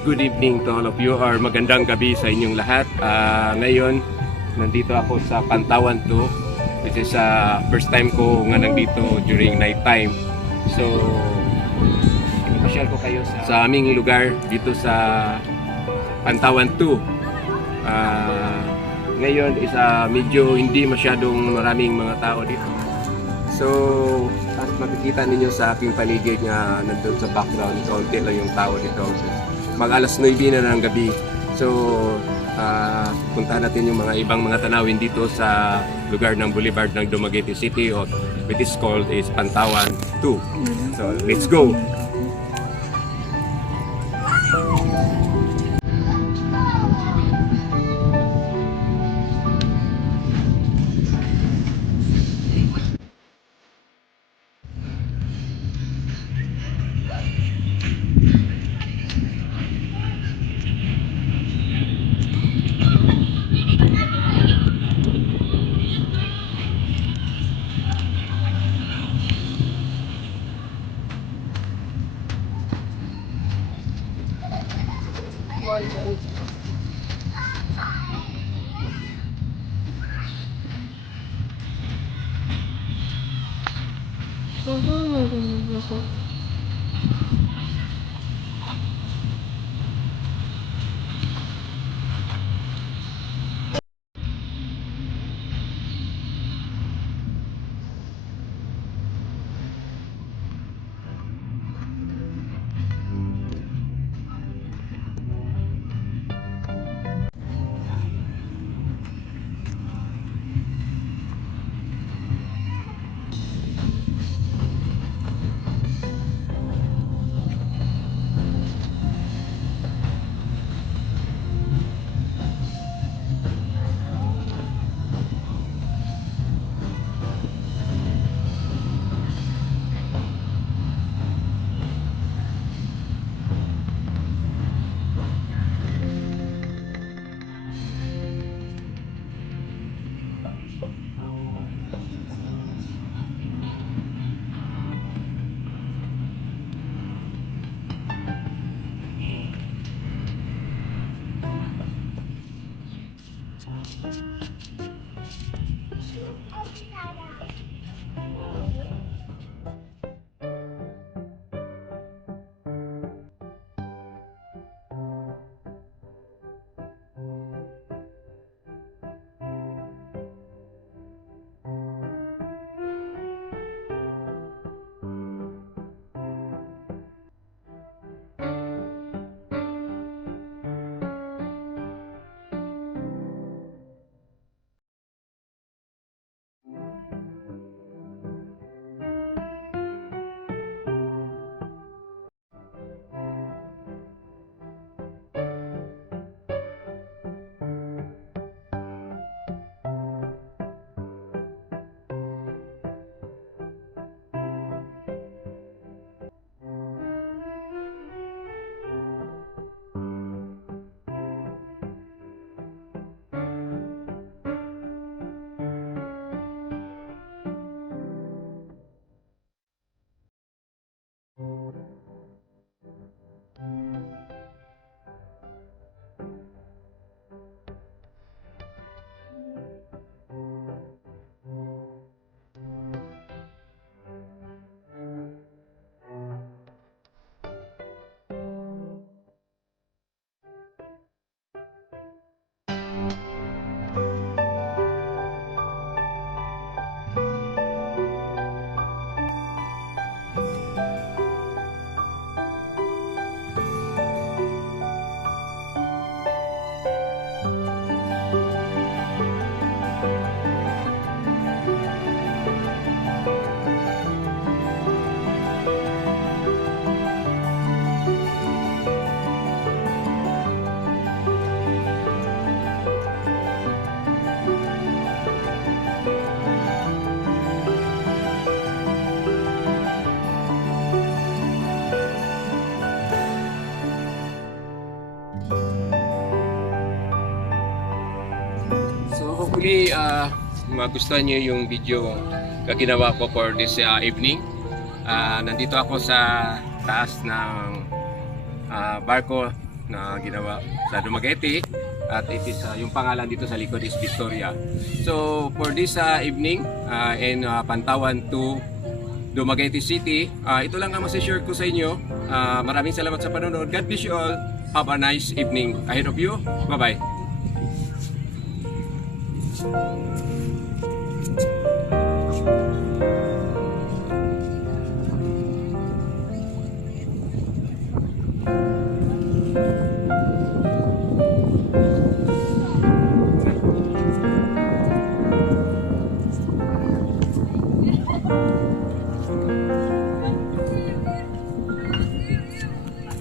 Good evening to all of you or magandang gabi sa inyong lahat. Ngayon, nandito ako sa Pantawan 2, which is first time ko nga nandito during night time. So, ipapasyal ko kayo sa aming lugar dito sa Pantawan 2. Ngayon is medyo hindi masyadong maraming mga tao dito. So, as makikita ninyo sa aking paligid nga nandun sa background, kaunti lang yung tao dito. Mag-alas 9 na ng gabi. So, puntahan natin yung mga ibang mga tanawin dito sa lugar ng Boulevard ng Dumaguete City, or which is called is Pantawan 2. So, let's go! Hopefully, magustuhan niyo yung video na ginawa ko for this evening. Nandito ako sa taas ng barko na ginawa sa Dumaguete at it is yung pangalan dito sa likod is Victoria. So for this evening in Pantawan to Dumaguete City, ito lang ang masishare ko sa inyo. Maraming salamat sa panonood. God bless you all. Have a nice evening ahead of you. Bye bye.